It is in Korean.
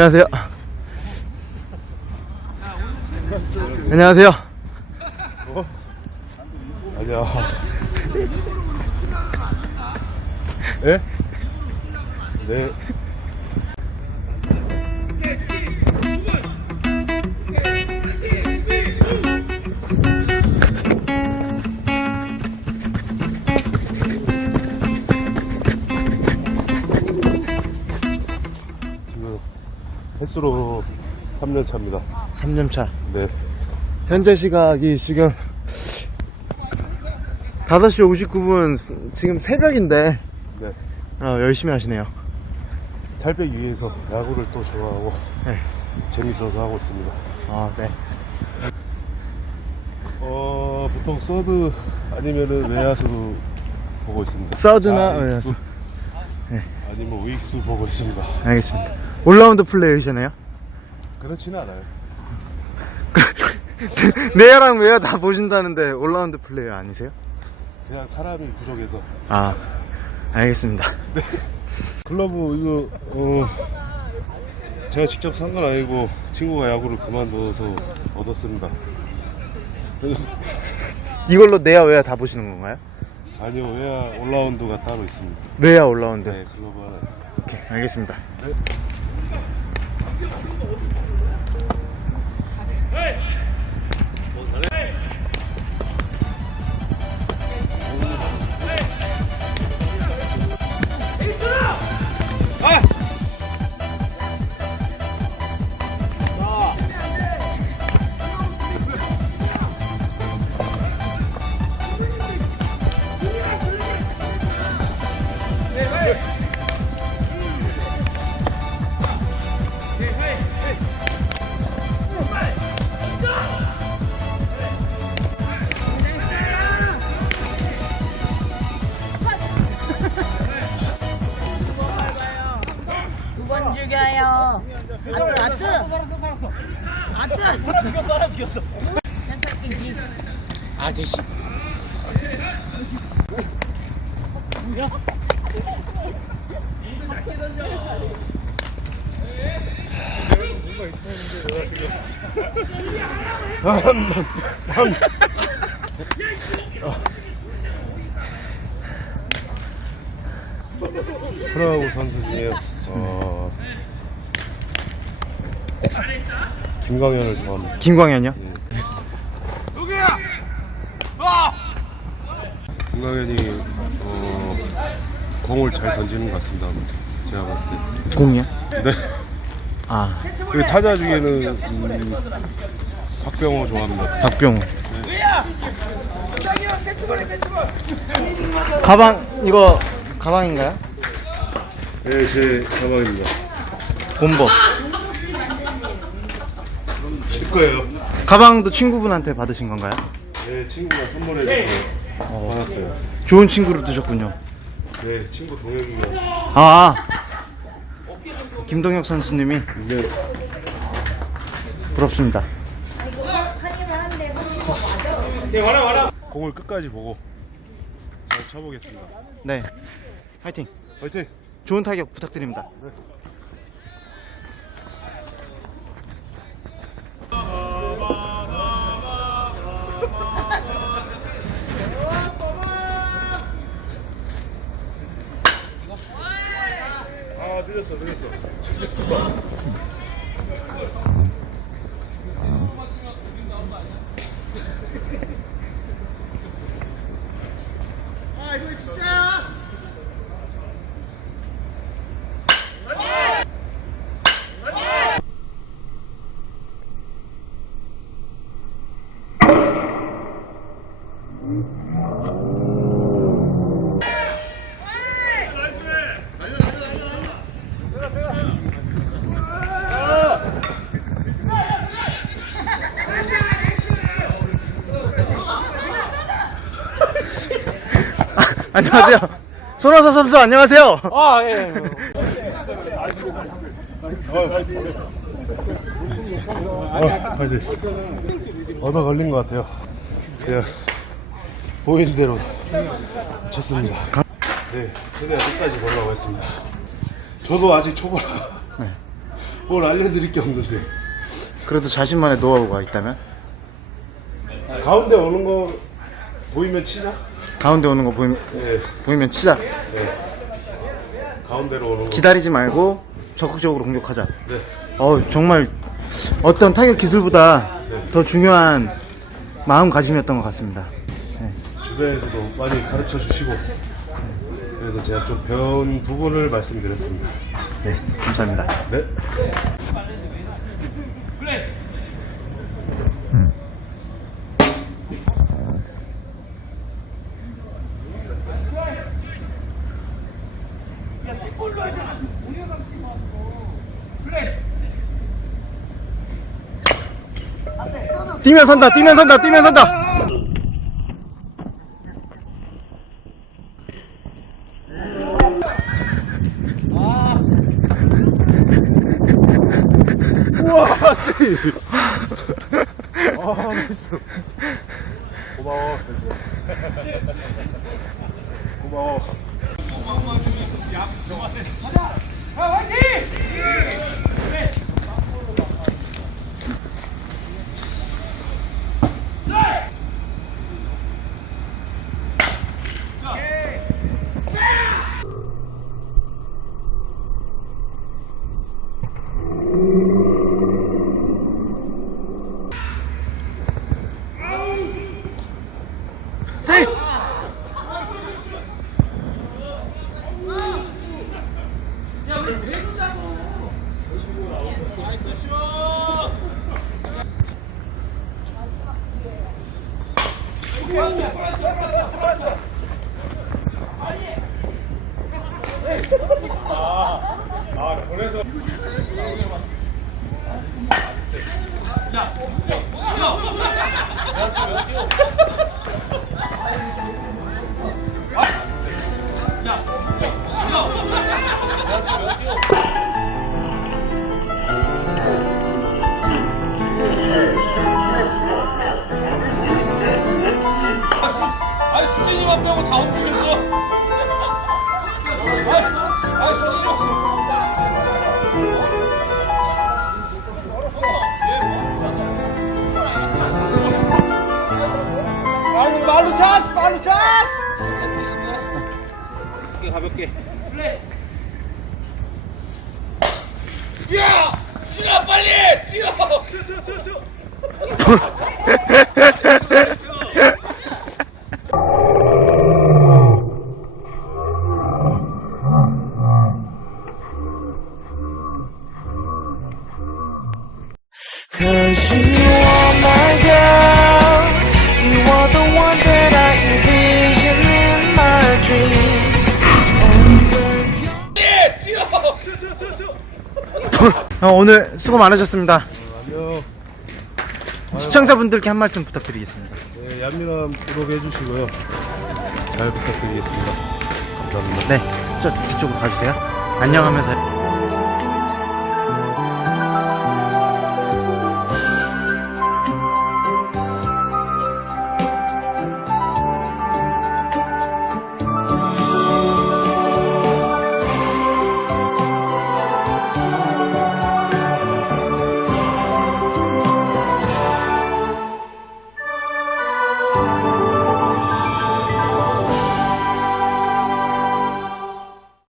안녕하세요. 안녕하세요. 아니야. 예? 네. 3년 차입니다. 3년 차. 네. 현재 시각이 지금 5시 59분, 지금 새벽인데, 네. 어, 열심히 하시네요. 살 빼기 위해서 야구를 또 좋아하고 네. 재밌어서 하고 있습니다. 아, 네. 어, 보통 서드 아니면은 외야수도 보고 있습니다. 서드나 아, 외야수. 네. 아니면 우익수 보고 있습니다. 알겠습니다. 올라운드 플레이시네요. 그렇지는 않아요. 내야랑 외야 다 보신다는데 올라운드 플레이어 아니세요? 그냥 사람이 부족해서. 아, 알겠습니다. 클러브 이거 어 제가 직접 산 건 아니고 친구가 야구를 그만둬서 얻었습니다. 그래서 이걸로 내야 외야 다 보시는 건가요? 아니요 외야 올라운드가 따로 있습니다. 외야 올라운드. 네 클러브 하나. 오케이, 알겠습니다. 두 아뜨 아뜨. 아뜨. 사람 죽였어 사람 죽였어. 아, 대시. 프로야구 선수 중에 어 김광현을 좋아합니다. 김광현이요? 김광현이 어 공을 잘 던지는 것 같습니다. 아무튼 제가 봤을 때. 공이요? 네. 아, 그 타자 중에는 음, 박병호 좋아합니다. 박병호. 가방, 이거 가방인가요? 네, 제 가방입니다. 곰보. 제 거예요. 가방도 친구분한테 받으신 건가요? 네, 친구가 선물해줘서 받았어요. 좋은 친구로 드셨군요. 네, 친구 동혁이가. 아, 김동혁 선수님이 네, 부럽습니다. 공을 끝까지 보고 잘 쳐보겠습니다. 네, 화이팅. 화이팅! 좋은 타격 부탁드립니다. 아, 안녕하세요. 손호서 선수 안녕하세요. 아, 예. 아, 화이팅. 얻어 걸린 것 같아요. 그냥 보이는 대로 쳤습니다. 네, 최대한 끝까지 보려고 했습니다. 저도 아직 초보라. 네. 뭘 알려드릴 게 없는데. 그래도 자신만의 노하우가 있다면? 가운데 오는 거 보이면 치자. 가운데 오는 거 보이면, 예, 보이면 치자. 예. 가운데로 오는 거. 기다리지 말고 적극적으로 공격하자. 네. 어, 정말 어떤 타격 기술보다 네. 더 중요한 마음가짐이었던 것 같습니다. 네. 주변에서도 많이 가르쳐 주시고. 그래도 제가 좀 배운 부분을 말씀드렸습니다. 네, 감사합니다. 네. 뛰면 선다, 뛰면 선다, 뛰면 선다! 우와, 세이. 아, 나이스. 고마워. 고마워. 세 이! 아, 그래서. 아니 빼고 다 움직였어. 말로 찬스 말로 찬스. 가볍게 가볍게. 플레이. 야, 빨리 뛰어. 뛰어 뛰어 뛰어. 어, 오늘 수고 많으셨습니다. 안녕. 시청자분들께 한 말씀 부탁드리겠습니다. 네, 얀미남 구독해 주시고요. 잘 부탁드리겠습니다. 감사합니다. 네, 저 뒤쪽으로 가주세요. 안녕하면서.